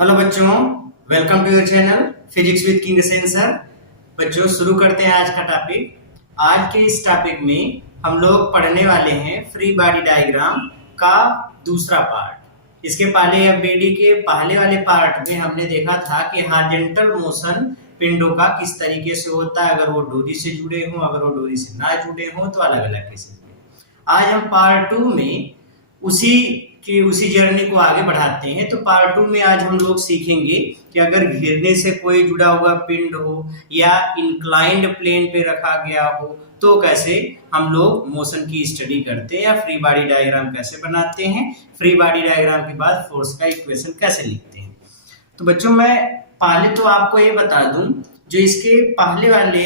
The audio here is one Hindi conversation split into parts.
हेलो बच्चों, welcome to your channel physics with king Sen sir. बच्चों शुरू करते हैं आज का टॉपिक। आज के इस टॉपिक में हम लोग पढ़ने वाले हैं फ्री बॉडी डायग्राम का दूसरा पार्ट। इसके पहले एफबीडी के पहले वाले पार्ट में हमने देखा था कि हॉरिजॉन्टल मोशन पिंडों का किस तरीके से होता है, अगर वो डोरी से जुड़े हों, अगर वो डोरी से ना जुड़े हों तो अलग अलग केसेस में। आज हम पार्ट 2 में उसी जर्नी को आगे बढ़ाते हैं। तो पार्ट 2 में आज हम लोग सीखेंगे कि अगर घिरने से कोई जुड़ा हुआ पिंड हो या इंक्लाइंड प्लेन पे रखा गया हो तो कैसे हम लोग मोशन की स्टडी करते हैं या फ्री बॉडी डायग्राम कैसे बनाते हैं, फ्री बॉडी डायग्राम के बाद फोर्स का इक्वेशन कैसे लिखते हैं। तो बच्चों मैं पहले तो आपको ये बता दूं, जो इसके पहले वाले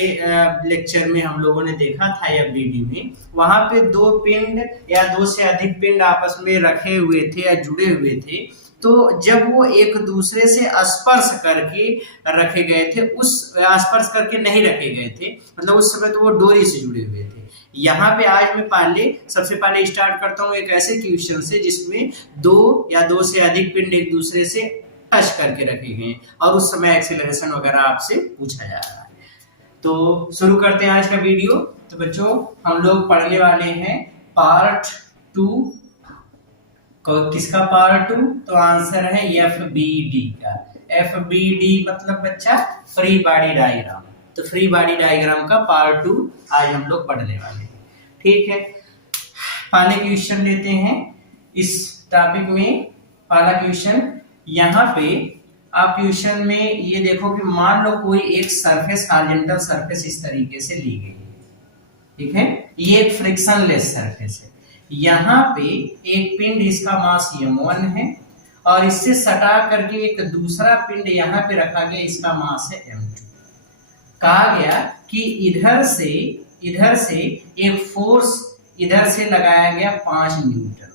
लेक्चर में हम लोगों ने देखा था या वीडियो में, वहां पे दो पिंड या दो से अधिक पिंड आपस में रखे हुए थे या जुड़े हुए थे। तो जब वो एक दूसरे से स्पर्श करके रखे गए थे, उस स्पर्श करके नहीं रखे गए थे, मतलब उस समय तो वो डोरी से जुड़े हुए थे। यहाँ पे आज मैं सबसे पहले स्टार्ट करता हूँ एक ऐसे क्वेश्चन से जिसमें दो या दो से अधिक पिंड एक दूसरे से टच करके रखे गए और उस समय एक्सीलरेशन वगैरह आपसे पूछा जा रहा है। तो शुरू करते हैं आज का वीडियो। तो बच्चों हम लोग पढ़ने वाले हैं पार्ट 2। किसका पार्ट 2? तो आंसर है FBD का। FBD मतलब बच्चा फ्री बॉडी डायग्राम। तो फ्री बॉडी डायग्राम का पार्ट 2 आज हम लोग पढ़ने वाले हैं। ठीक है, पहले क्वेश्चन लेते हैं इस टॉपिक में। पहला क्वेश्चन यहाँ पे आप क्वेश्चन में ये देखो कि मान लो कोई एक सरफेस, हॉरिजॉन्टल सरफेस इस तरीके से ली गई है। ठीक है, ये एक फ्रिक्शनलेस सरफेस है। यहाँ पे एक पिंड, इसका मास m1 है और इससे सटा करके एक दूसरा पिंड यहाँ पे रखा गया, इसका मास है m2। कहा गया कि इधर से एक फोर्स इधर से लगाया गया 5 न्यूटन।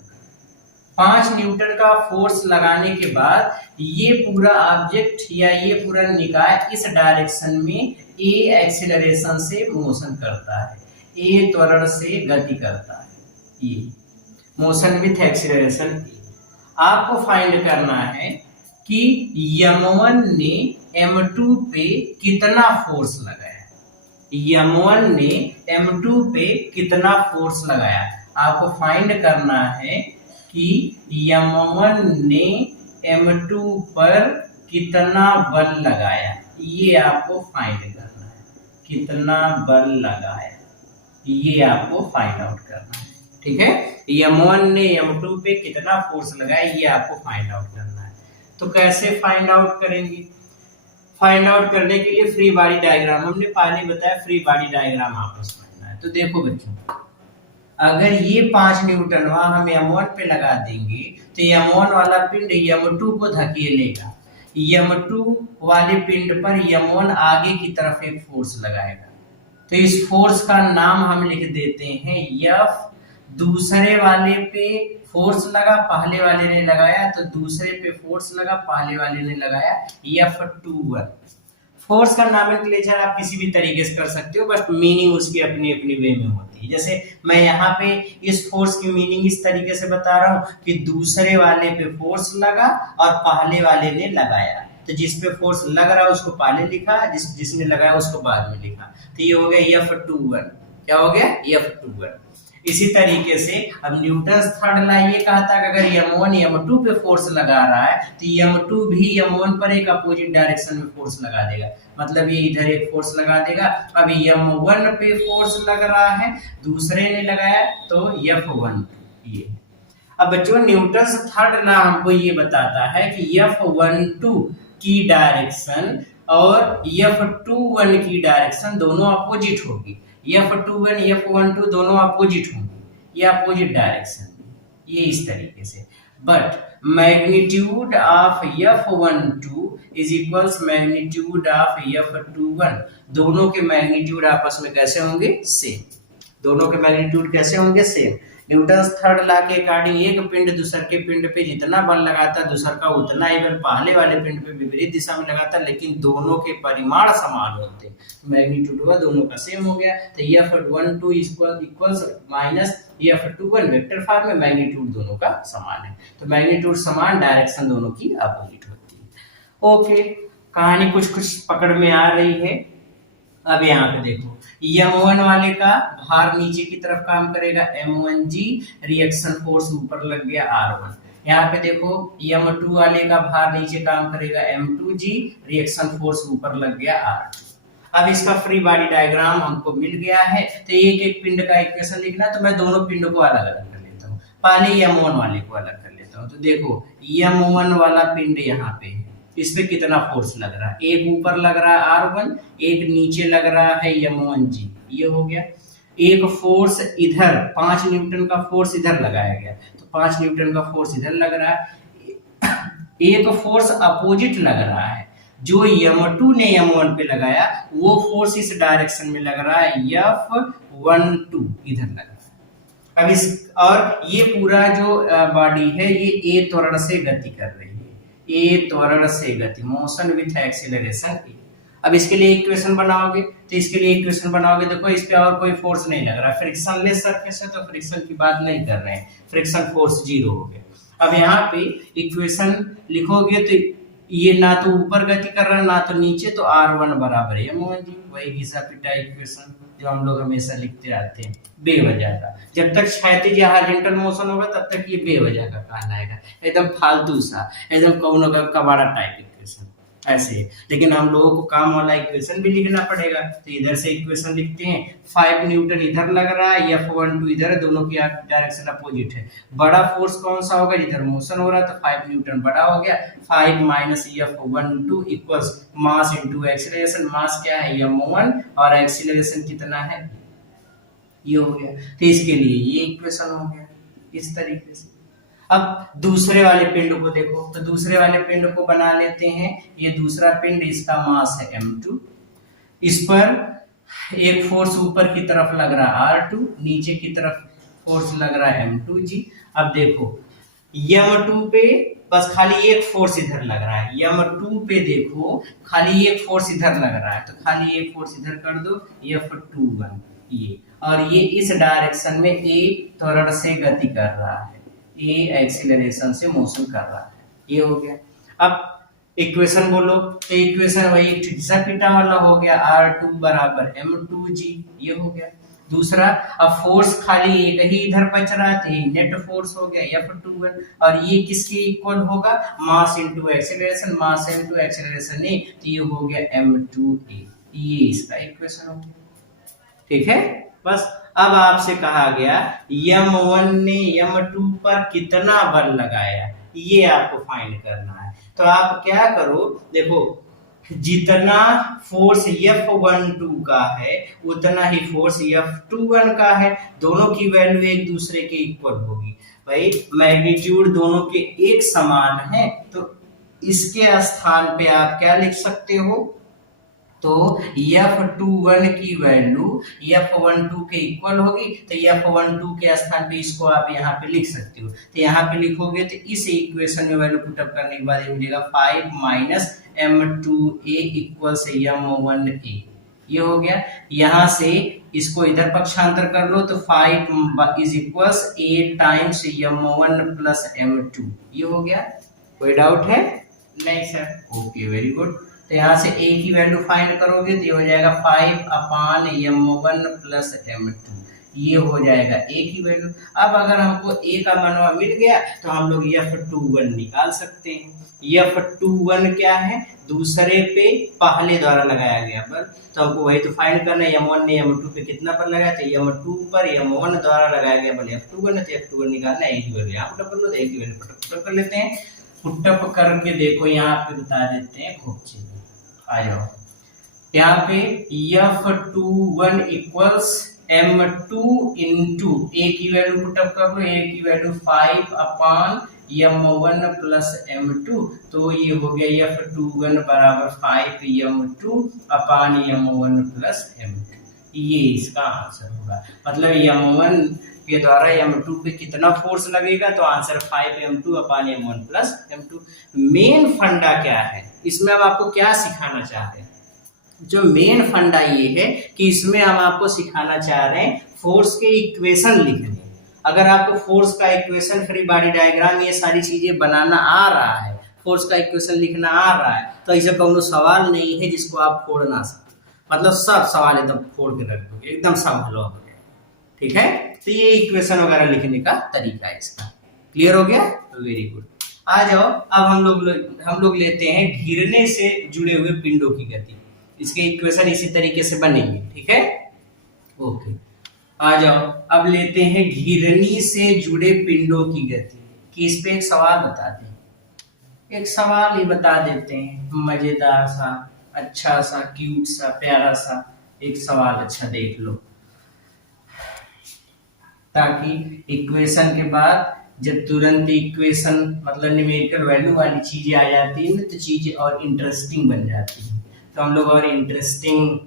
5 न्यूटन का फोर्स लगाने के बाद ये पूरा ऑब्जेक्ट या ये पूरा निकाय इस डायरेक्शन में a एक्सीलरेशन से मोशन करता है, a त्वरण से गति करता है, ये मोशन विथ एक्सीलरेशन। आपको फाइंड करना है कि m1 ने m2 पे कितना फोर्स लगाया। m1 ने m2 पे कितना फोर्स लगाया, आपको फाइंड करना है कि m1 ने m2 पर कितना बल लगाया। ये आपको फाइंड करना है, कितना बल लगाया ये आपको फाइंड आउट करना है। ठीक है, m1 ने m2 पे कितना फोर्स लगाया ये आपको फाइंड आउट करना है। तो कैसे फाइंड आउट करेंगे? फाइंड आउट करने के लिए फ्री बॉडी डायग्राम, हमने पहले बताया फ्री बॉडी डायग्राम आपको समझना है। तो देखो बच्चों, अगर ये 5 न्यूटन वहां हम m1 पे लगा देंगे तो m1 वाला पिंड m2 को धकेलेगा। m2 वाले पिंड पर m1 आगे की तरफ एक फोर्स लगाएगा। तो इस फोर्स का नाम हम लिख देते हैं F। दूसरे वाले पे फोर्स लगा, पहले वाले ने लगाया, तो दूसरे पे फोर्स लगा, पहले वाले ने लगाया, F21। फोर्स का नॉमेनक्लेचर आप किसी भी तरीके से कर सकते हो, बस मीनिंग उसकी अपनी अपनी वे में होती है। जैसे मैं यहाँ पे इस फोर्स की मीनिंग इस तरीके से बता रहा हूँ कि दूसरे वाले पे फोर्स लगा और पहले वाले ने लगाया। तो जिस पे फोर्स लग रहा है उसको पहले लिखा, जिसने लगाया उसको बाद में लिखा। तो ये हो गया F21। क्या हो गया? F21। इसी तरीके से अब न्यूटन थर्ड लॉ ये कहता है कि अगर m1 m2 पे फोर्स लगा रहा है तो m2 भी m1 पर एक अपोजिट डायरेक्शन में फोर्स लगा देगा। मतलब ये इधर एक फोर्स लगा देगा। अब m1 पे फोर्स लग रहा है, दूसरे ने लगाया, तो F1 ये। अब बच्चों न्यूटन थर्ड लॉ हमको ये बताता है कि F12 की डायरेक्शन और F21 की डायरेक्शन दोनों अपोजिट होगी। F21 F12 दोनों अपोजिट होंगे, ये अपोजिट डायरेक्शन, ये इस तरीके से। But magnitude of F12 is equals magnitude of F21। दोनों के मैग्नीट्यूड आपस में कैसे होंगे? सेम। दोनों के मैग्नीट्यूड कैसे होंगे? सेम। न्यूटन थर्ड लॉ के अकॉर्डिंग एक पिंड दूसरे के पिंड पे जितना बल लगाता है दूसरा का उतना ही बल पहले वाले पिंड पे विपरीत दिशा में लगाता है, लेकिन दोनों के परिमाण समान होते हैं। मैग्नीट्यूड हुआ दोनों का सेम हो गया। तो F12 equals minus F21 vector form में मैग्नीट्यूड दोनों का समान है। तो मैग्नीट्यूड समान, डायरेक्शन दोनों की अपोजिट होती है। ओके, कहानी कुछ कुछ पकड़ में आ रही है। अब यहाँ पे देखो M1 वाले का भार नीचे की तरफ काम करेगा M1G, रिएक्शन फोर्स ऊपर लग गया R1। यहाँ पे देखो M2 वाले का भार नीचे काम करेगा M2G, रिएक्शन फोर्स ऊपर लग गया R2। अब इसका फ्री बॉडी डायग्राम हमको मिल गया है, तो एक एक पिंड का इक्वेशन लिखना, तो मैं दोनों पिंडों को अलग अलग कर लेता हूँ। पहले M1 वाले को अलग कर लेता हूँ। तो देखो M1 वाला पिंड यहाँ पे है, इस पे कितना फोर्स लग रहा है, एक ऊपर लग रहा है R1, एक नीचे लग रहा है M1G, ये हो गया। एक फोर्स इधर 5 न्यूटन का फोर्स इधर लगाया गया, तो 5 न्यूटन का फोर्स इधर लग रहा है। एक फोर्स अपोजिट लग रहा है, जो M2 ने M1 पे लगाया वो फोर्स इस डायरेक्शन में लग रहा है, F12 इधर लग रहा है। अब इस और ये पूरा जो बॉडी है ये ए त्वरण से गति कर रही है, ए त्वरण से गति, मोशन विथ एक्सीलरेशन। अब इसके लिए इक्वेशन बनाओगे, तो इसके लिए इक्वेशन बनाओगे, देखो इस पे और कोई फोर्स नहीं लग रहा, फ्रिक्शनलेस सरफेस है तो फ्रिक्शन की बात नहीं कर रहे हैं, फ्रिक्शन फोर्स 0 हो गया। अब यहाँ पे इक्वेशन लिखोगे तो ये ना तो ऊपर गति कर रहा है ना तो नीचे, तो R1 बराबर है M1G, वही घिसा पिटा इक्वेशन जो हम लोग हमेशा लिखते आते हैं बेवजह का। जब तक क्षैतिज या हॉरिजॉन्टल मोशन होगा तब तक ये बेवजह का कहलाएगा, एकदम फालतू सा, एकदम कौनो का कबाड़ा टाइप इक्वेशन ऐसे। लेकिन हम लोगों को काम वाला इक्वेशन भी लिखना पड़ेगा, तो इधर से इक्वेशन लिखते हैं। 5 न्यूटन इधर लग रहा है, F12 इधर है, दोनों की डायरेक्शन अपोजिट है। बड़ा फोर्स कौन सा होगा, जिधर मोशन हो रहा है, तो 5 न्यूटन बड़ा हो गया। 5 minus F12 equals mass into acceleration. Mass क्या है M1 और एक्सीलरेशन कितना है, ये हो गया। तो इसके लिए ये इक्वेशन हो गया इस तरीके से। अब दूसरे वाले पिंड को देखो, तो दूसरे वाले पिंड को बना लेते हैं। ये दूसरा पिंड, इसका मास है M2, इस पर एक फोर्स ऊपर की तरफ लग रहा है R2, नीचे की तरफ फोर्स लग रहा है M2G। अब देखो M2 पे बस खाली एक फोर्स इधर लग रहा है, M2 पे देखो खाली एक फोर्स इधर लग रहा है, तो खाली एक फोर्स इधर कर दो, F21 ये, और ये इस डायरेक्शन में ए त्वरण से गति कर रहा है, ए एक्सीलरेशन से मोशन कर रहा है, ये हो गया। अब इक्वेशन बोलो, तो इक्वेशन वही घिसा पिटा वाला हो गया, R2 बराबर M2G, ये हो गया दूसरा। अब फोर्स खाली एक ही इधर बच रहा है, तो नेट फोर्स हो गया F21, और ये किसके इक्वल होगा, mass into acceleration, mass into acceleration a, तो ये हो गया M2A, ये इसका इक्वेशन हो गया। ठीक है, बस। अब आपसे कहा गया M1 ने M2 पर कितना बल लगाया, ये आपको फाइंड करना है। तो आप क्या करो, देखो जितना फोर्स F12 का है उतना ही फोर्स F21 का है, दोनों की वैल्यू एक दूसरे के इक्वल होगी। भाई मैग्नीट्यूड दोनों के एक समान है, तो इसके स्थान पे आप क्या लिख सकते हो, तो F21 की वैल्यू F12 के इक्वल होगी, तो F12 के स्थान पे इसको आप यहाँ पे लिख सकते हो। तो यहाँ पे लिखोगे तो इस इक्वेशन में वैल्यू पुट अप करने के बाद ये मिलेगा 5 माइनस M2A इक्वल्स M1A, ये हो गया। यहाँ से इसको इधर पक्षांतर कर लो, तो 5 is equals A times M1 plus M2, ये हो गया। कोई डाउट है? नहीं सर, ओके वेरी गुड। तो यहाँ से A की वैल्यू फाइंड करोगे तो ये हो जाएगा 5 अपान M1 प्लस M2, ये हो जाएगा A की वैल्यू। अब अगर हमको A का मनवा मिल गया तो हम लोग F21 निकाल सकते हैं। F21 क्या है, दूसरे पे पहले द्वारा लगाया गया बल, तो हमको वही तो फाइंड करना है। M1 ने M2 पे कितना बल लगाया, तो M2 पर M1 द्वारा लगाया गया बल F21 है, तो F21 निकालना है। A की वैल्यू यहाँ पुट अप कर लो, तो A की वैल्यू पुट अप कर लेते हैं। पुट अप करके देखो यहाँ पे बता देते हैं, खूब चीज आ जाओ। यहाँ पे F21 equals M2 into A की वैल्यू पुट अप कर लो, A की वैल्यू 5 अपान M1 प्लस M2, तो ये हो गया F21 बराबर 5 M2 अपान M1 प्लस M2, ये इसका आंसर होगा। मतलब M1 के द्वारा M2 पे कितना फोर्स लगेगा, तो आंसर 5 M2 अपान M1 प्लस M2। मेन फंडा क्या है इसमें, अब आपको क्या सिखाना चाहते हैं, जो मेन फंडा ये है कि इसमें हम आपको सिखाना चाह रहे हैं फोर्स के इक्वेशन लिखने। अगर आपको फोर्स का इक्वेशन, फ्री बॉडी डायग्राम, ये सारी चीजें बनाना आ रहा है, फोर्स का इक्वेशन लिखना आ रहा है तो ऐसा कोनो सवाल नहीं है जिसको आप फोड़ ना सको। मतलब सब सवाल एकदम फोड़ के रख दोगे, एकदम सब हल हो गया। ठीक है, तो ये इक्वेशन वगैरह लिखने का तरीका है इसका। क्लियर हो गया? तो वेरी गुड। आ जाओ, अब हम लोग लेते हैं घिरने से जुड़े हुए पिंडों की गति। इसके इक्वेशन इसी तरीके से बनेंगे। ठीक है, ओके। आ जाओ, अब लेते हैं घिरनी से जुड़े पिंडों की गति। कि इस पे एक सवाल बता दें, एक सवाल ही बता देते हैं, मजेदार सा, अच्छा सा, क्यूट सा, प्यारा सा एक सवाल। अच्छा देख लो, ताकि इक्वेशन के बाद जब तुरंत इक्वेशन मतलब न्यूमेरिकल वैल्यू वाली चीजें आ जाती है ना तो चीजें और इंटरेस्टिंग बन जाती है। तो हम लोग और इंटरेस्टिंग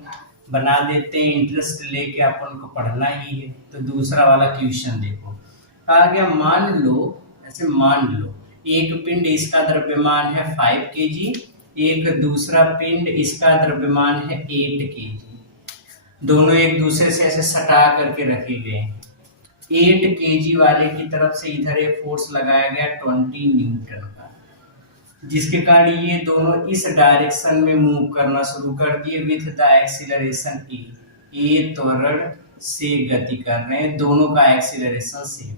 बना देते हैं, इंटरेस्ट लेके अपन को पढ़ना ही है। तो दूसरा वाला क्वेश्चन देखो, कहा गया मान लो, ऐसे मान लो एक पिंड इसका द्रव्यमान है 5 kg, एक दूसरा पिंड इसका द्रव्यमान है 8 kg। दोनों एक दूसरे से ऐसे सटा करके रखे गए हैं। 8 kg वाले की तरफ से इधर एक फोर्स लगाया गया 20 न्यूटन का, जिसके कारण ये दोनों इस डायरेक्शन में मूव करना शुरू कर दिए विथ द एक्सीलरेशन ए। ये त्वरण से गति कर रहे हैं, दोनों का एक्सीलरेशन सेम है।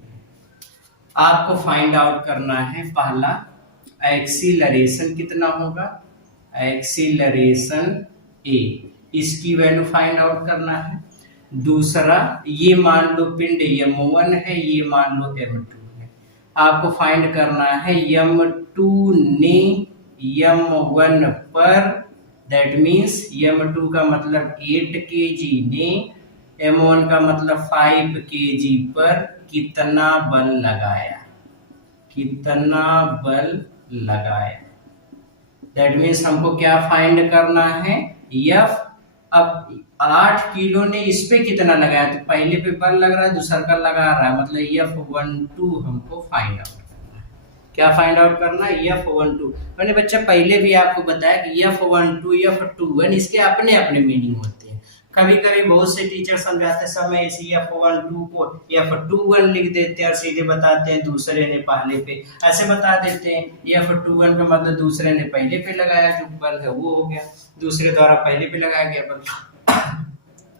आपको फाइंड आउट करना है, पहला एक्सीलरेशन कितना होगा, एक्सीलरेशन ए, इसकी वैल्यू फाइंड आउट करना है। दूसरा, ये मान लो पिंड m1 है, ये मान लो m2 है। आपको फाइंड करना है m2 ने m1 पर, दैट मीन्स m2 का मतलब 8 kg ने m1 का मतलब 5 kg पर कितना बल लगाया, कितना बल लगाया। दैट मीन्स हमको क्या फाइंड करना है, F। अब 8 किलो ने इस पे कितना लगाया, तो पहले पे बल लग रहा है, दूसरा का लगा रहा है, मतलब F12 हमको फाइंड आउट करना है। क्या फाइंड आउट करना है, F12। मैंने बच्चा पहले भी आपको बताया कि F12 F21 इसके अपने अपने मीनिंग होते हैं। कभी कभी बहुत से टीचर समझाते समय इसी F12 को F21 लिख देते हैं और सीधे बताते हैं दूसरे ने पहले पे, ऐसे बता देते हैं। F21 का मतलब दूसरे ने पहले पे लगाया जो बल है वो हो गया, दूसरे द्वारा पहले पे लगाया गया बल।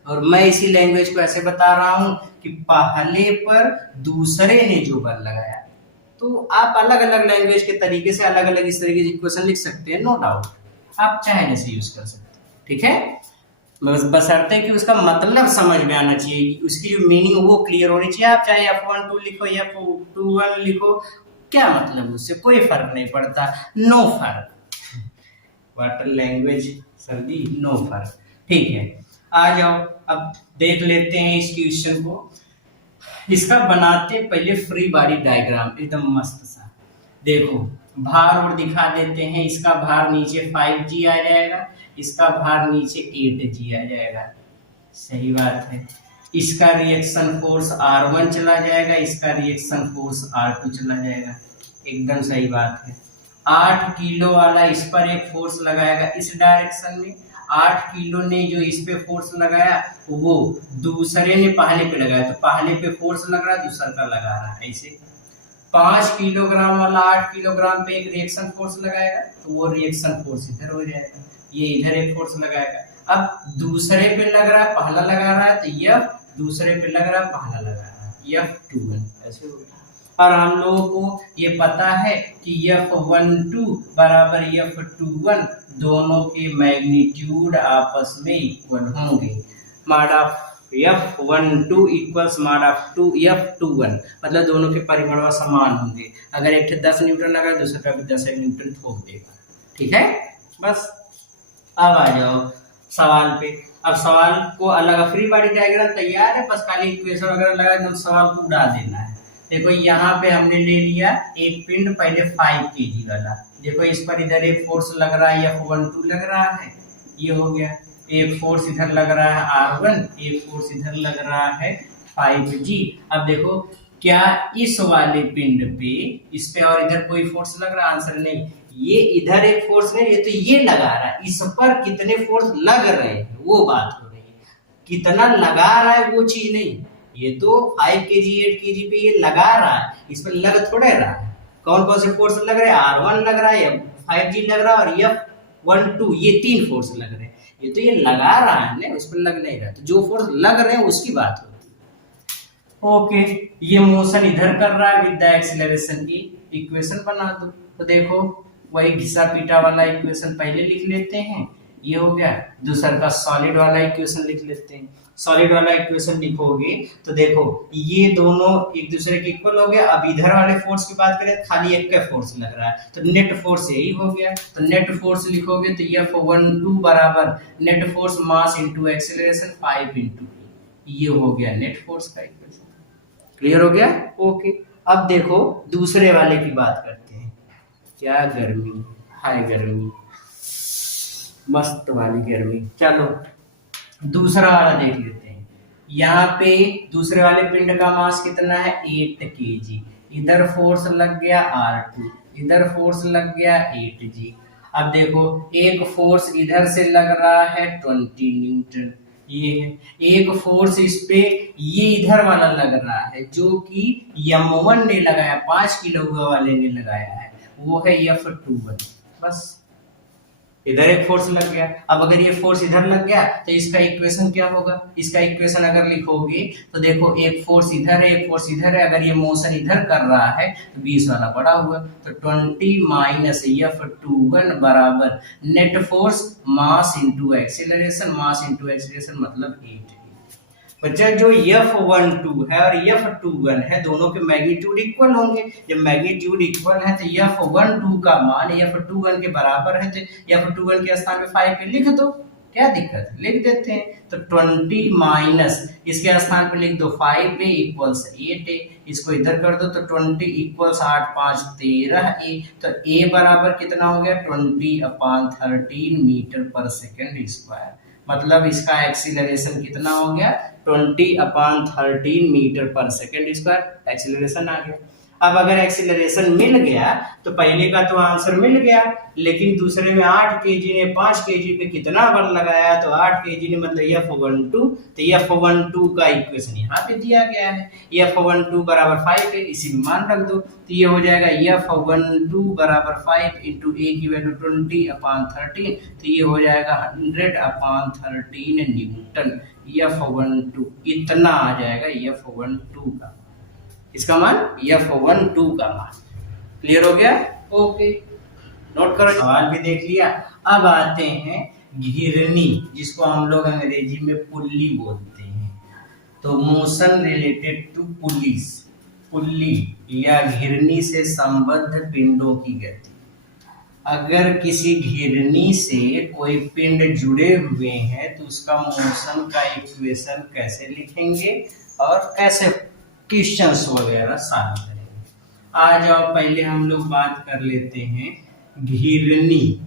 और मैं इसी लैंग्वेज को ऐसे बता रहा हूं कि पहले पर दूसरे ने जो बल लगाया। तो आप अलग अलग लैंग्वेज के तरीके से अलग अलग इस तरीके से इक्वेशन लिख सकते हैं, नो डाउट, आप चाहे ऐसे यूज कर सकते हैं। ठीक है, बशर्ते कि उसका मतलब समझ में आना चाहिए, उसकी जो मीनिंग वो क्लियर होनी चाहिए। आप चाहे F12 लिखो या F21 लिखो, क्या मतलब, उससे कोई फर्क नहीं पड़ता, नो फर्क। वाटर लैंग्वेज सर्दी, नो फर्क। ठीक है, आ जाओ, अब देख लेते हैं इस क्वेश्चन को। इसका बनाते पहले फ्री बॉडी डायग्राम एकदम मस्त सा। देखो भार और दिखा देते हैं, इसका भार नीचे 5G आ जाएगा, इसका भार नीचे 8G आ जाएगा। सही बात है। इसका रिएक्शन फोर्स R1 चला जाएगा, इसका रिएक्शन फोर्स R2 चला जाएगा। एकदम सही बात है। 8 किलो वाला इस पर एक फोर्स लगाएगा इस डायरेक्शन में, 8 किलो ने जो इस पे फोर्स लगाया वो दूसरे ने पहले पे लगाया, तो पहले पे फोर्स लग रहा है, दूसरा का लगा रहा है। ऐसे 5 किलोग्राम वाला 8 किलोग्राम पे एक रिएक्शन फोर्स लगाएगा, तो वो रिएक्शन फोर्स इधर हो जाएगा, ये इधर एक फोर्स लगाएगा। अब दूसरे पे लग रहा है, पहला लगा रहा है, तो F, दूसरे पे लग रहा है, पहला लगा रहा है, F21 ऐसे हो गया। और हम लोगों को ये पता है कि F12 बराबर F21 दोनों के मैग्नीट्यूड आपस में इक्वल होंगे। Mod of F12 equals mod of F21, मतलब दोनों के परिमाण समान होंगे। अगर एक 10 न्यूटन लगा दूसरा का भी 10 न्यूटन ठोक देगा। ठीक है, बस। अब आ जाओ सवाल पे। अब सवाल को अलग फ्री बॉडी डायग्राम तैयार है, बस खाली इक्वेशन वगैरह लगा एकदम सवाल को उड़ा देना है। देखो यहाँ पे हमने ले लिया एक पिंड पहले 5 kg वाला, देखो इस पर इधर एक फोर्स लग रहा है, F12 लग रहा है, ये हो गया। एक फोर्स इधर लग रहा है R1, एक फोर्स इधर लग रहा है 5G। अब देखो क्या इस वाले पिंड पे इस पे और इधर कोई फोर्स लग रहा है, आंसर नहीं। ये इधर एक फोर्स नहीं, ये तो ये लगा रहा है, इस पर कितने फोर्स लग रहे हैं वो बात हो रही है, कितना लगा रहा है वो चीज नहीं। ये तो 5 kg 8 kg पे ये लगा रहा है, इस पर लग थोड़े रहा है। कौन कौन से फोर्स लग रहे हैं, R1 लग रहा है, 5G लग रहा है और F12 ये 3 फोर्स लग रहे हैं। ये तो ये लगा रहा है ना, उस पर लग नहीं रहा, तो जो फोर्स लग रहे हैं उसकी बात होती है। ओके, ये मोशन इधर कर रहा है विद द एक्सीलरेशन की इक्वेशन बना दो। तो देखो वही घिसा पीटा वाला इक्वेशन पहले लिख लेते हैं, ये हो गया। दूसरा का सॉलिड वाला इक्वेशन लिख लेते हैं। सॉलिड वाला इक्वेशन लिखोगे तो देखो ये दोनों एक दूसरे के इक्वल हो गया। अब इधर वाले फोर्स की बात करें, खाली एक का फोर्स लग रहा है, तो नेट फोर्स यही हो गया। तो नेट फोर्स लिखोगे तो F12 बराबर net force mass into acceleration 5 into ये हो गया नेट फोर्स का इक्वेशन। क्लियर हो गया? ओके, अब देखो दूसरे वाले की बात करते हैं। क्या गर्मी, हाय गर्मी, मस्त वाली गर्मी। चलो दूसरा वाला देख लेते हैं। यहाँ पे दूसरे वाले पिंड का मास कितना है 8 kg। इधर फोर्स लग गया R2, इधर फोर्स लग गया 8G। अब देखो एक फोर्स इधर से लग रहा है 20 न्यूटन, ये है। एक फोर्स इस पे ये इधर वाला लग रहा है जो कि M1 ने लगाया, 5 किलो वाले ने लगाया है, वो है F21। बस इधर एक फोर्स लग गया। अब अगर ये फोर्स इधर लग गया तो इसका इक्वेशन क्या होगा? इसका इक्वेशन अगर लिखोगे तो देखो एक फोर्स इधर है, एक फोर्स इधर है। अगर ये मोशन इधर कर रहा है तो 20 वाला बड़ा हुआ, तो 20 माइनस F21 बराबर net force mass into acceleration, mass into acceleration मतलब 8। बच्चा जो F12 है और F21 है दोनों के मैग्नीट्यूड इक्वल होंगे। जब मैग्नीट्यूड इक्वल है तो F12 का मान F21 के बराबर है, तो F21 के स्थान पे 5 पे लिख दो, क्या दिक्कत है, लिख देते हैं। तो 20 माइनस इसके स्थान पे लिख दो 5 पे इक्वल्स 8 है। इसको इधर कर दो तो 20 इक्वल्स 8 5 13 ए। तो ए बराबर कितना हो गया 20/13 मीटर पर सेकेंड स्क्वायर। मतलब इसका एक्सीलरेशन कितना हो गया 20/13 मीटर पर सेकेंड स्क्वायर एक्सीलरेशन आ गया। अब अगर एक्सीलरेशन मिल गया तो पहले का तो आंसर मिल गया, लेकिन दूसरे में 8 kg ने 5 kg पे कितना बल लगाया, तो 8 kg ने मतलब F12, तो F12 का इक्वेशन यहाँ पे दिया गया है। F12 बराबर 5 है, इसी में मान रख दो, तो ये हो जाएगा F12 बराबर 5 इंटू ए की वैल्यू 20/13, तो ये हो जाएगा 100/13 न्यूटन। F12 इतना आ जाएगा F12 का, इसका मान F12 का मान। क्लियर हो गया? ओके, नोट करो, सवाल भी देख लिया। अब आते हैं घिरनी, जिसको हम लोग अंग्रेजी में पुल्ली बोलते हैं। तो motion related to pulleys, pulley या घिरनी से संबद्ध पिंडों की गति। अगर किसी घिरनी से कोई पिंड जुड़े हुए हैं तो उसका मोशन का इक्वेशन कैसे लिखेंगे और कैसे क्वेश्चंस वगैरह सॉल्व करेंगे। आ जाओ पहले हम लोग बात कर लेते हैं घिरनी,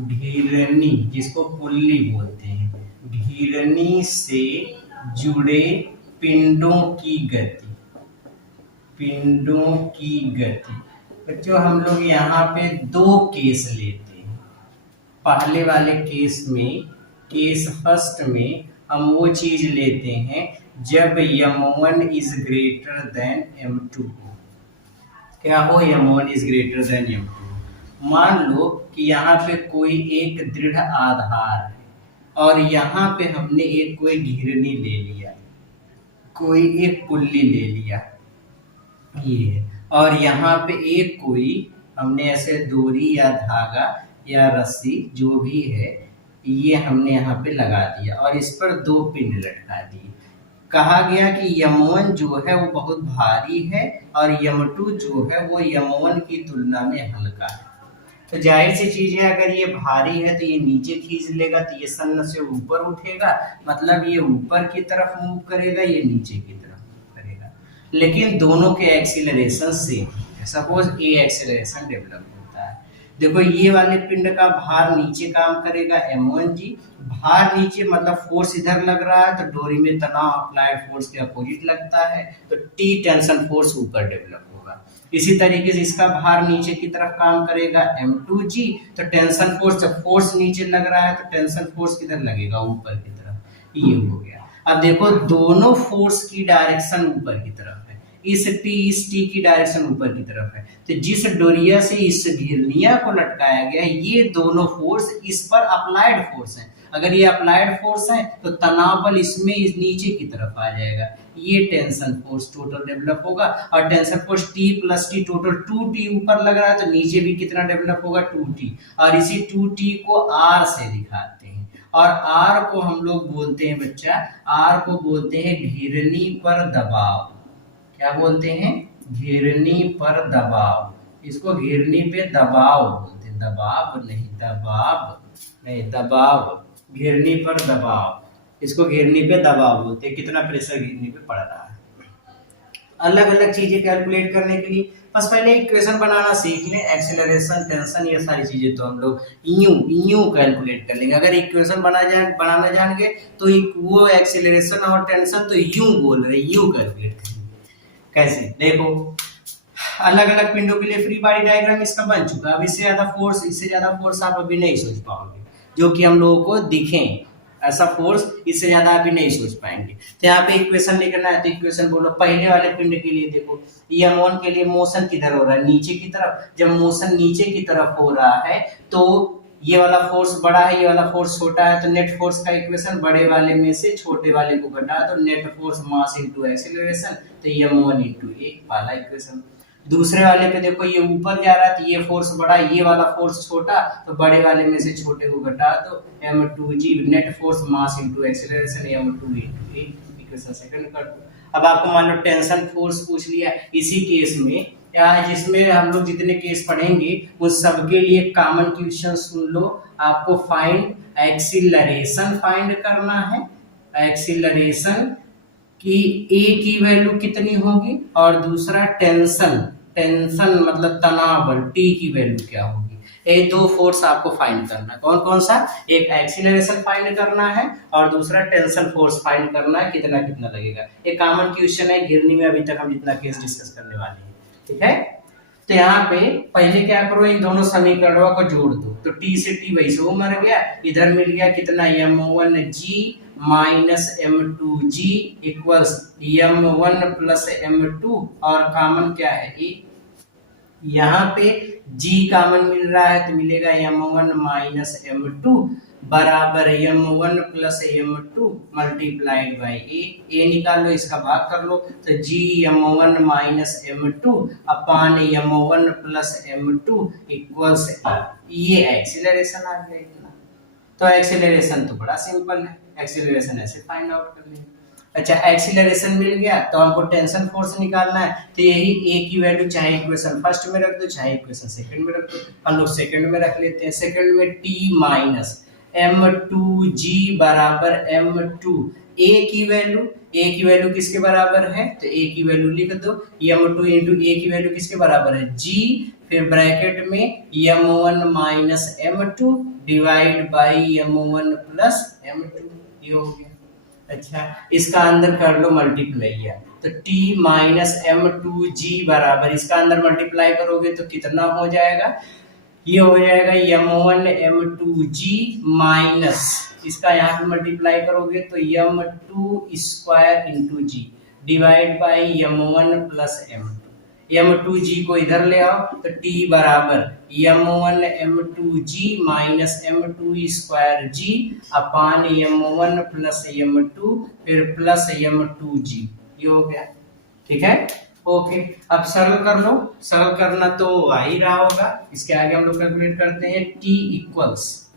घिरनी जिसको पुल्ली बोलते हैं, घिरनी से जुड़े पिंडों की गति, पिंडों की गति। बच्चों हम लोग यहाँ पे 2 केस लेते हैं। पहले वाले केस में, केस फर्स्ट में हम वो चीज लेते हैं जब M1 is greater than M2। क्या हो? M1 is greater than M2। मान लो कि यहाँ पे कोई एक दृढ़ आधार है और यहाँ पे हमने एक कोई घिरनी ले लिया, कोई एक पुल्ली ले लिया ये, और यहाँ पे एक कोई हमने ऐसे डोरी या धागा या रस्सी जो भी है ये हमने यहाँ पे लगा दिया और इस पर 2 पिंड लटका दिए। कहा गया कि M1 जो है वो बहुत भारी है और M2 जो है वो M1 की तुलना में हल्का है। तो जाहिर सी चीज है, अगर ये भारी है तो ये नीचे खींच लेगा, तो ये सन्न से ऊपर उठेगा, मतलब ये ऊपर की तरफ मूव करेगा, ये नीचे की तरफ मूव करेगा। लेकिन दोनों के एक्सीलरेशन सेम है। सपोज ए एक्सीलरेशन डेवलप होता है, देखो ये वाले पिंड का भार नीचे काम करेगा M1G, भार नीचे मतलब फोर्स इधर लग रहा है तो डोरी में तनाव अप्लाइड फोर्स के अपोजिट लगता है, तो T टेंशन फोर्स ऊपर डेवलप होगा। इसी तरीके से इसका भार नीचे की तरफ काम करेगा M2G, तो टेंशन फोर्स, जब फोर्स नीचे लग रहा है तो टेंशन फोर्स किधर लगेगा? ऊपर की तरफ। ये हो गया। अब देखो दोनों फोर्स की डायरेक्शन ऊपर की तरफ है, इस टी की डायरेक्शन ऊपर की तरफ है, तो जिस डोरिया से इस घिरनिया को लटकाया गया है ये दोनों फोर्स इस पर अप्लाइड फोर्स है। अगर ये अप्लाइड फोर्स है तो तनाव बल इसमें इस नीचे की तरफ आ जाएगा, ये टेंशन फोर्स टोटल डेवलप होगा। और tension force T plus T total 2T ऊपर लग रहा है तो नीचे भी कितना डेवलप होगा 2T, और इसी 2T को R से दिखाते हैं। और R को हम लोग बोलते हैं बच्चा, R को बोलते हैं घिरनी पर दबाव। क्या बोलते हैं? घिरनी पर दबाव। इसको घिरनी पे दबाव बोलते हैं, दबाव नहीं, दबाव, घिरनी पर दबाव। इसको घिरनी पे दबाव बोलते हैं, कितना प्रेशर घिरनी पे पड़ रहा है। अलग अलग चीजें कैलकुलेट करने के लिए बस पहले इक्वेशन बनाना सीख लें, एक्सेलरेशन, टेंशन, ये सारी चीजें तो हम लोग यूं कैलकुलेट कर लेंगे। अगर इक्वेशन बनाना जान गए तो वो एक्सेलरेशन और टेंशन तो यूं बोल रहे, यूं कैलकुलेट करेंगे। कैसे? देखो, अलग अलग पिंडों के लिए फ्री बॉडी डायग्राम इसका बन चुका है। अब इससे ज्यादा फोर्स आप अभी नहीं सोच पाओगे जो कि हम लोगों को दिखें, ऐसा फोर्स इससे ज्यादा अभी नहीं सोच पाएंगे। तो यहाँ पे इक्वेशन लिखना है तो इक्वेशन बोलो। पहले वाले पिंड के लिए देखो, m1 के लिए मोशन किधर हो रहा है? नीचे की तरफ। जब मोशन नीचे की तरफ हो रहा है तो ये वाला फोर्स बड़ा है, ये वाला फोर्स छोटा है, तो नेट फोर्स का इक्वेशन बड़े वाले में से छोटे वाले को घटा तो net force mass into acceleration, तो m1 इनटू a वाला इक्वेशन। दूसरे वाले पे देखो, ये ऊपर जा रहा है तो ये फोर्स बड़ा, ये वाला फोर्स छोटा, तो बड़े वाले में से छोटे को घटा तो m2g net force mass into acceleration m2 into a, equation second कर दो। अब आपको मान लो टेंशन फोर्स पूछ लिया, इसी केस में या जिसमें हम लोग जितने केस पढ़ेंगे उस सबके लिए कॉमन क्वेश्चन सुन लो। आपको फाइंड एक्सीलरेशन फाइंड करना है। एक्सीलरेशन की a की वैल्यू कितनी होगी, और दूसरा टेंशन मतलब तनाव बल t की वैल्यू क्या होगी। ये दो फोर्स आपको फाइंड करना है। कौन कौन सा? एक एक्सीलरेशन फाइंड करना है और दूसरा टेंशन फोर्स फाइंड करना है, कितना कितना लगेगा। ये कॉमन क्वेश्चन है घिरनी में, अभी तक हम जितना केस डिस्कस करने वाले हैं, ठीक है। तो यहाँ पे पहले क्या करो, इन दोनों समीकरणों को जोड़ दो, तो t से t वैसे वो मर गया, इधर मिल गया कितना m1g minus m2g equals m1 plus m2, और कॉमन क्या है a। यहाँ पे g कॉमन मिल रहा है तो मिलेगा m1 माइनस m2 बराबर m1 plus m2 multiplied by a निकाल लो, इसका भाग कर लो, तो g m1 माइनस m2 अपान m1 प्लस m2 इक्वल्स ये एक्सीलरेशन आ गया इतना। तो एक्सीलरेशन तो बड़ा सिंपल है, एक्सीलरेशन ऐसे फाइंड आउट कर लेंगे। अच्छा, एक्सीलरेशन मिल गया तो हमको टेंशन फोर्स निकालना है, तो यही a की वैल्यू चाहे इक्वेशन फर्स्ट में रख दो चाहे इक्वेशन सेकंड में रख दो। हम लोग सेकंड में रख लेते हैं। सेकंड में t माइनस m2g बराबर m2, a की वैल्यू किसके बराबर है, तो a की वैल्यू लिख दो, m2 इंटू a की वैल्यू किसके बराबर है g, फिर ब्रैकेट में m1 minus m2 divide by m1 plus m2, ये हो गया। अच्छा, इसका अंदर कर लो मल्टीप्लाई, तो t माइनस m2g बराबर, इसका अंदर मल्टीप्लाई करोगे तो कितना हो जाएगा, ये हो जाएगा m1 m2g माइनस, इसका यहाँ पे मल्टीप्लाई करोगे तो m2 square into g divide by m1 plus m2। m2g को इधर ले आओ तो t बराबर m1 m2g minus m2 square g अपान m1 प्लस m2 फिर प्लस m2g, ये हो गया, ठीक है। ओके, अब सरल कर लो, सरल करना तो आ ही रहा होगा। इसके आगे हम लोग कैलकुलेट करते हैं t इक्वल्स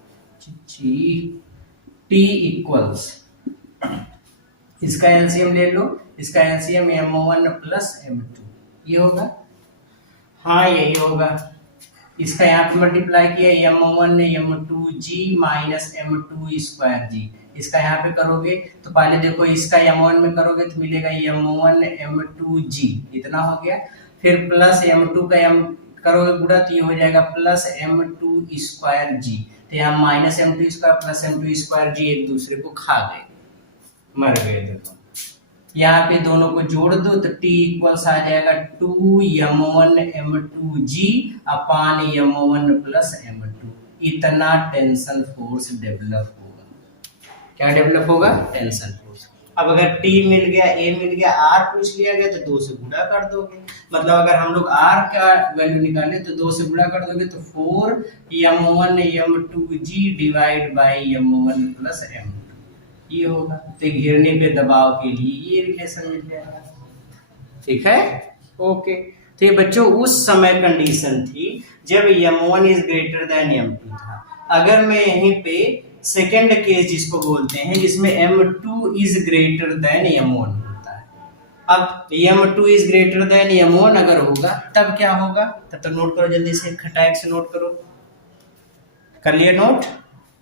इसका एलसीएम ले लो, इसका एलसीएम m1 प्लस m2, ये होगा, हाँ यही होगा। इसका यहाँ पे मल्टीप्लाई किया m1 m2g minus m2 square जी, इसका यहाँ पे करोगे तो पहले देखो इसका m1 में करोगे तो मिलेगा m1 m2g, इतना हो गया, फिर प्लस m2 का m करोगे गुणा तो ये हो जाएगा प्लस m2 स्क्वायर जी, तो यहाँ minus m2 square plus m2 square g एक दूसरे को खा गए, मर गए। देखो यहाँ पे दोनों को जोड़ दो तो t इक्वल्स आ जाएगा 2m1 m2g अपान m1 प्लस m2, इतना टेंशन फोर्स डेवलप होगा। क्या डेवलप होगा? Tension force. अब अगर टी मिल गया, ए मिल गया, आर पूछ लिया गया तो 2 से गुणा कर दोगे। मतलब अगर हम लोग आर का वैल्यू निकाले तो 2 से गुणा कर दोगे तो 4m1 m2g divide by m1 plus m2 ये होगा। तो घेरने पे दबाव के लिए ये रिलेशन मिल जाएगा। ठीक है, ओके। तो ये बच्चों उस समय कंडीशन थी जब m1 is greater than m2 था। अगर मैं यहीं पे सेकेंड केस जिसको बोलते हैं जिसमें m2 is greater than m1 होता है। अब m2 is greater than m1 अगर होगा तब क्या होगा, तब तो नोट करो जल्दी से, खटाक से नोट करो। कर लिए नोट?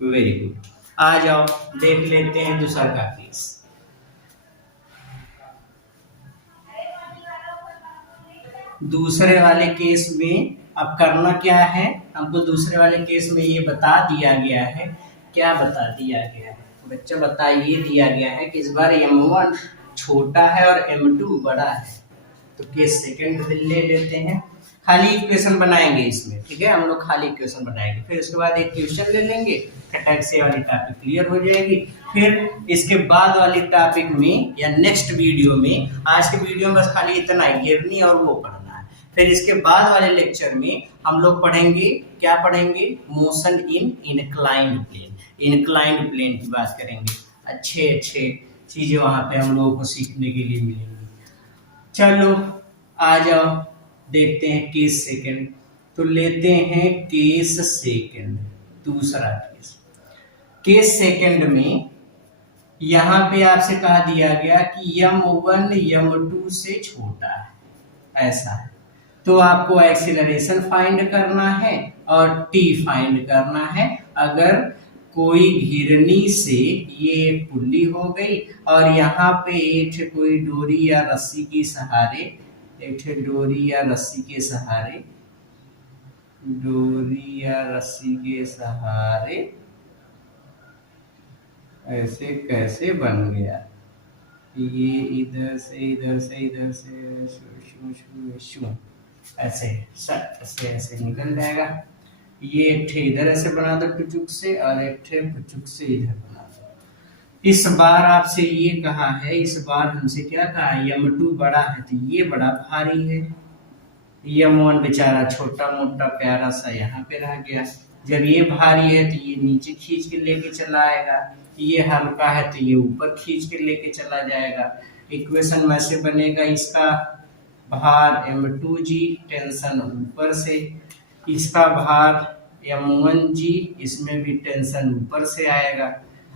Very good. आ जाओ देख लेते हैं दूसरा का केस। दूसरे वाले केस में अब करना क्या है, हमको दूसरे वाले केस में ये बता दिया गया है। क्या बता दिया गया है बच्चा? बता ये दिया गया है कि इस बार m1 छोटा है और m2 बड़ा है। तो केस सेकंड ले लेते हैं, खाली इक्वेशन बनाएंगे इसमें। ठीक है, हम लोग खाली इक्वेशन बनाएंगे, फिर उसके बाद एक क्वेश्चन ले लेंगे, खटाक से वाली टॉपिक क्लियर हो जाएगी। फिर इसके बाद वाली टॉपिक में या नेक्स्ट वीडियो में, आज के वीडियो में बस खाली इतना ही गिरनी और वो पढ़ना है। फिर इसके बाद वाले लेक्चर में हम लोग पढ़ेंगे, क्या पढ़ेंगे? Motion in inclined plane. Inclined plane की बात करेंगे। अच्छे अच्छे चीजें वहां पे हम लोगों को सीखने के लिए मिलेंगी। चलो आ जाओ देखते हैं केस सेकंड। तो लेते हैं केस सेकंड, दूसरा केस। केस सेकंड में यहां पे आपसे कहा दिया गया कि m1 m2 से छोटा है, ऐसा है। तो आपको एक्सीलरेशन फाइंड करना है और t फाइंड करना है। अगर कोई घिरनी से ये एक पुल्ली हो गई और यहाँ पे एक कोई डोरी या रस्सी के सहारे, एक डोरी या रस्सी के सहारे, डोरी या रस्सी के सहारे ऐसे कैसे बन गया? ये इधर से इधर से इधर से ऐसे ऐसे ऐसे निकल जाएगा। ये एक ठे इधर ऐसे बना दो पुचुक से और एक ठे पुचुक से इधर बना दो। इस बार आपसे ये कहा है, इस बार हमसे क्या कहा है? m2 बड़ा है तो ये बड़ा भारी है, m1 बेचारा छोटा मोटा प्यारा सा यहाँ पे रह गया। जब ये भारी है तो ये नीचे खींच के लेके चला आएगा, ये हल्का है तो ये ऊपर खींच के लेके चला जाएगा। इक्वेशन में से बनेगा इसका भार m2g, टेंशन ऊपर से, इसका भार m1g, इसमें भी टेंशन ऊपर से आएगा।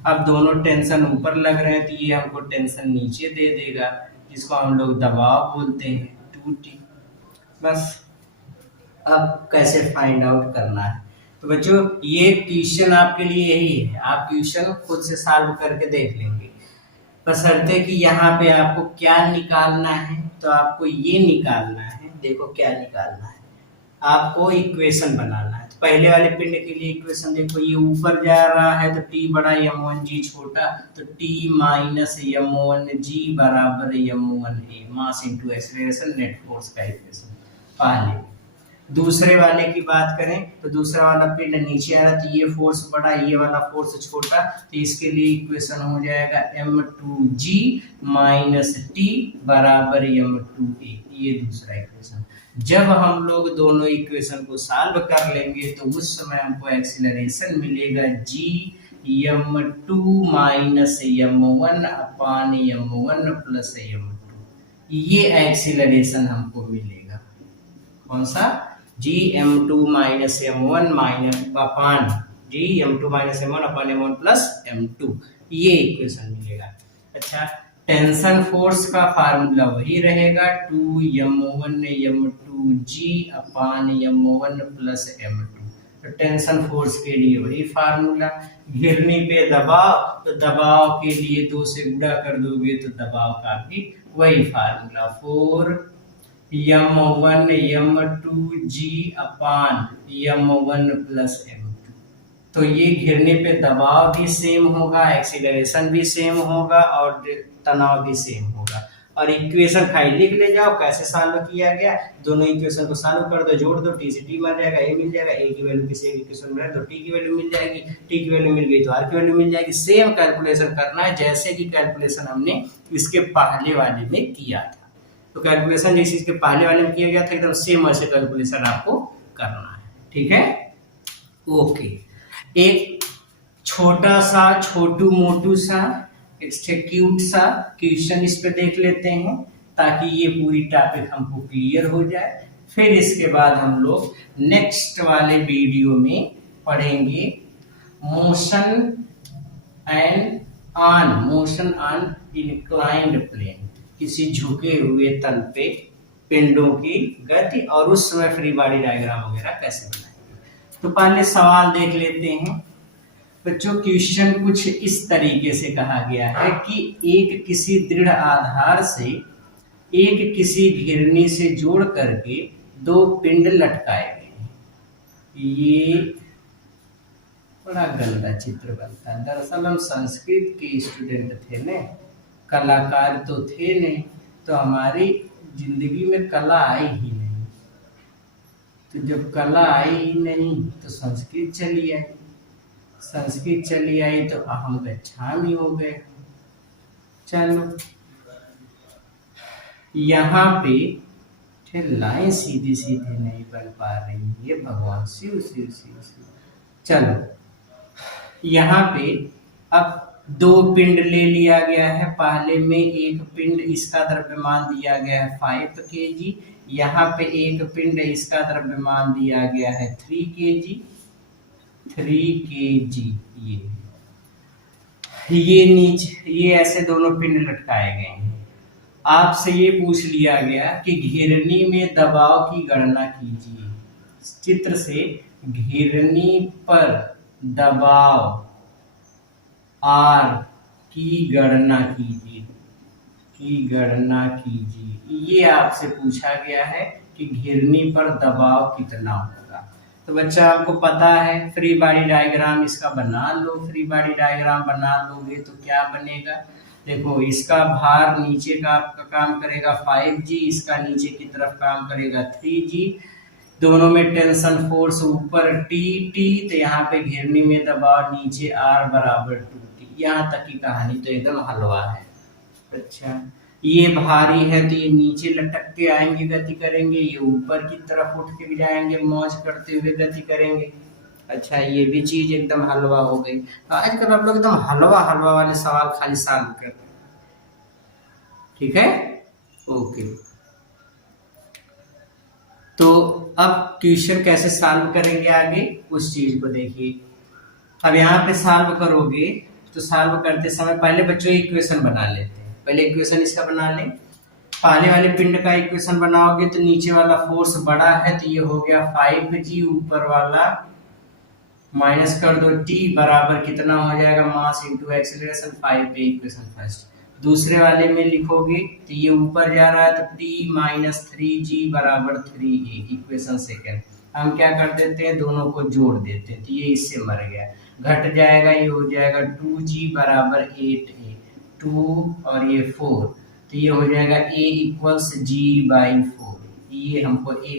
अब दोनों टेंशन ऊपर लग रहे हैं तो ये हमको टेंशन नीचे दे देगा, जिसको हम लोग दबाव बोलते हैं, 2T। बस अब कैसे फाइंड आउट करना है? तो बच्चों ये क्वेश्चन आपके लिए यही है, आप क्वेश्चन खुद से सॉल्व करके देख लेंगे, बशर्ते कि यहाँ पे आपको क्या निकालना है। तो आपको ये निकालना है, देखो क्या निकालना है, आपको इक्वेशन बनाना है। तो पहले वाले पिंड के लिए इक्वेशन देखो, ये ऊपर जा रहा है तो t बड़ा m1g छोटा, तो t माइनस m1g बराबर m1a, मास इनटू एक्सीलरेशन नेट फोर्स का इक्वेशन। पहले दूसरे वाले की बात करें तो दूसरा वाला पिंड नीचे आ रहा है तो ये फोर्स बड़ा, ये वाला फोर्स छोटा, तो इसके लिए इक्वेशन हो जाएगा m2g माइनस t बराबर m2a, ये दूसरा इक्वेशन। जब हम लोग दोनों इक्वेशन को सॉल्व कर लेंगे तो उस समय हमको एक्सीलरेशन मिलेगा g m2 minus m1 upon m1 plus m2, ये एक्सीलरेशन हमको मिलेगा। कौन सा? g m2 minus m1 minus upon g m2 minus m1 upon m1 plus m2, ये इक्वेशन मिलेगा। अच्छा, टेंशन फोर्स का फार्मूला वही रहेगा, 2m1 m2g अपान m1 प्लस m2। तो टेंशन फोर्स के लिए वही फार्मूला। घिरनी पे दबाव, तो दबाव के लिए 2 से गुणा कर दोगे तो दबाव का भी वही फार्मूला, 4m1 m2g अपान m1 प्लस m2। तो ये घिरने पे दबाव भी सेम होगा, एक्सीलरेशन भी सेम होगा और तनाव भी सेम होगा। और इक्वेशन खाली लिख ले जाओ कैसे सॉल्व किया गया। दोनों इक्वेशन को सॉल्व कर दो, जोड़ दो, टी से टी मिल जाएगा, ए मिल जाएगा, ए की वैल्यू किसी एक इक्वेशन में तो टी की वैल्यू मिल जाएगी, टी की वैल्यू मिल गई तो आर की वैल्यू मिल जाएगी। सेम कैलकुलेशन करना है जैसे कि कैलकुलेशन हमने इसके पहले वाले में किया था। तो कैलकुलेशन जैसे इसके पहले वाले में किया गया था एकदम सेम ऐसे कैलकुलेशन आपको करना है। ठीक है, ओके। एक छोटा सा छोटू मोटू सा क्यूट सा क्वेश्चन इस पे देख लेते हैं ताकि ये पूरी टॉपिक हमको क्लियर हो जाए। फिर इसके बाद हम लोग नेक्स्ट वाले वीडियो में पढ़ेंगे मोशन ऑन इंक्लाइंड प्लेन, किसी झुके हुए तल पे पिंडों की गति और उस समय फ्री बॉडी डायग्राम वगैरह कैसे बनाएंगे। तो पहले सवाल देख लेते हैं बच्चों। क्वेश्चन कुछ इस तरीके से कहा गया है कि एक किसी दृढ़ आधार से एक किसी घिरनी से जोड़ करके दो पिंड लटकाए गए हैं। ये बड़ा गंदा चित्र बनता है। दरअसल हम संस्कृत के स्टूडेंट थे ने, कलाकार तो थे नहीं, तो हमारी जिंदगी में कला आई ही नहीं। तो जब कला आई ही नहीं तो संस्कृत चली आई, संस्कृत चली आई तो अहम गच्छामि हो गए। चलो यहाँ पे लाइन सीधी सीधी नहीं बन पा रही है, भगवान शिव शिव शिव शिव। चलो यहाँ पे अब दो पिंड ले लिया गया है। पहले में एक पिंड इसका द्रव्यमान दिया गया है 5 kg, यहाँ पे एक पिंड इसका द्रव्यमान दिया गया है 3 kg। ये नीचे ये ऐसे दोनों पिंड लटकाए गए हैं। आपसे ये पूछ लिया गया कि घिरनी में दबाव की गणना कीजिए। चित्र से घिरनी पर दबाव R की गणना कीजिए। ये आपसे पूछा गया है कि घिरनी पर दबाव कितना होगा। तो बच्चा आपको पता है फ्री बॉडी डायग्राम इसका बना लो। फ्री बॉडी डायग्राम बना लोगे तो क्या बनेगा, देखो इसका भार नीचे का आपका काम करेगा 5G, इसका नीचे की तरफ काम करेगा 3G। दोनों में टेंशन फोर्स ऊपर T, तो यहाँ पे घिरनी में दबाव नीचे R बराबर 2T। यहाँ तक की कहानी तो एकदम हलवा है। अच्छा ये भारी है तो ये नीचे लटक के आएंगे, गति करेंगे, ये ऊपर की तरफ उठ के भी जाएंगे, मौज करते हुए गति करेंगे। अच्छा ये भी चीज एकदम हलवा हो गई। तो आजकल आप लोग एकदम हलवा हलवा वाले सवाल खाली सॉल्व करते हैं। ठीक है, ओके। तो अब क्वेश्चन कैसे सॉल्व करेंगे आगे उस चीज को देखिए। अब यहाँ पे सॉल्व करोगे तो सॉल्व करते समय पहले बच्चों इक्वेशन बना लेते हैं। पहले इक्वेशन इसका बना लें। पहले वाले पिंड का इक्वेशन बनाओगे तो नीचे वाला फोर्स बड़ा है तो ये हो गया 5G, ऊपर वाला माइनस कर दो T बराबर कितना हो जाएगा मास इंटू एक्सेलरेशन 5 पे इक्वेशन फर्स्ट। दूसरे वाले में लिखोगे तो ये ऊपर जा रहा है तो T माइनस 3G बराबर 3A इक्वेशन सेकेंड। हम क्या कर देते हैं दोनों को जोड़ देते हैं तो ये इससे मर गया, घट जाएगा, ये हो जाएगा 2G बराबर 8A, 2 और ये 4 तो ये हो जाएगा A इक्वल्स G/4। ये हमको A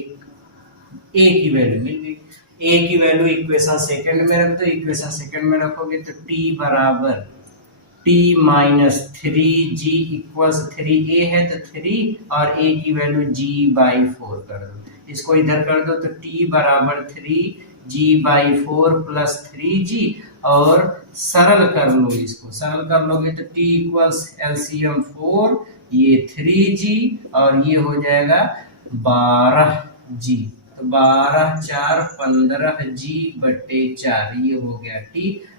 की वैल्यू मिल गई। A की वैल्यू इक्वेशन सेकंड में रख दो। इक्वेशन सेकंड में रखोगे तो T बराबर T minus 3G equals 3A है तो 3 और A की वैल्यू G/4 कर दो। इसको इधर कर दो तो T बराबर 3G/4 प्लस 3G और सरल कर लो। इसको सरल कर लोगे तो T इक्वल्स LCM 4, ये 3G और ये हो जाएगा 12G। तो 12 4 15G/4 ये हो गया T।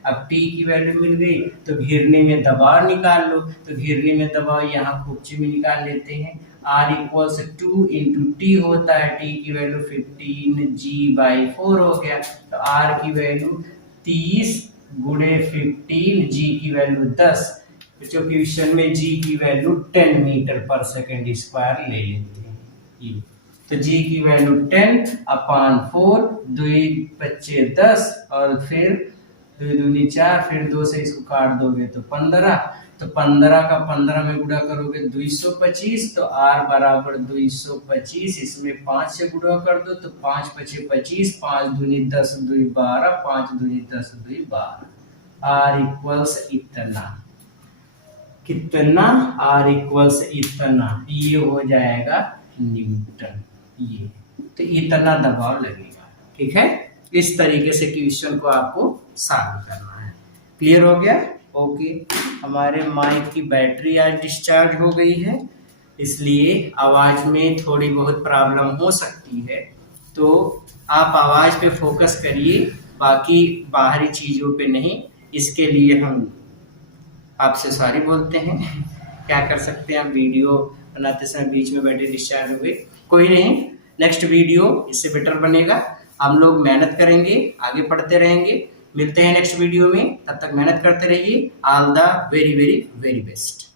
अब T की वैल्यू मिल गई तो घिरनी में दबाव निकाल लो। तो घिरनी में दबाव यहाँ खुपची में निकाल लेते हैं। R इक्वल्स 2 इंटू T होता है, T की वैल्यू 15G/4 हो गया। तो R की वैल्यू 30 गुणे 15, G की वैल्यू 10। बच्चों क्वेश्चन में G की वैल्यू 10 मीटर पर सेकेंड स्क्वायर ले लेते हैं। तो G की वैल्यू 10/4, 2 बच्चे 10 और फिर 2 दूनी 4, फिर 2 से इसको काट दोगे तो 15, तो 15 का 15 में गुणा करोगे 225, तो R बराबर 225, इसमें 5 से गुणा कर दो तो 5 पचे 25, 5 दूनी 10 2 12, 5 दूनी 10 2 12, R इक्वल्स इतना, कितना? R इक्वल्स इतना, ये हो जाएगा न्यूटन, ये तो इतना दबाव लगेगा। ठीक है, इस तरीके से क्वेश्चन को आपको सॉल्व करना है। क्लियर हो गया? ओके। हमारे माइक की बैटरी आज डिस्चार्ज हो गई है, इसलिए आवाज में थोड़ी बहुत प्रॉब्लम हो सकती है, तो आप आवाज पे फोकस करिए, बाकी बाहरी चीजों पे नहीं। इसके लिए हम आपसे सॉरी बोलते हैं। क्या कर सकते हैं, हम वीडियो बनाते समय बीच में बैटरी डिस्चार्ज हो गई, कोई नहीं, नेक्स्ट वीडियो इससे बेटर बनेगा। हम लोग मेहनत करेंगे, आगे पढ़ते रहेंगे। मिलते हैं नेक्स्ट वीडियो में, तब तक मेहनत करते रहिए। All the very very very best.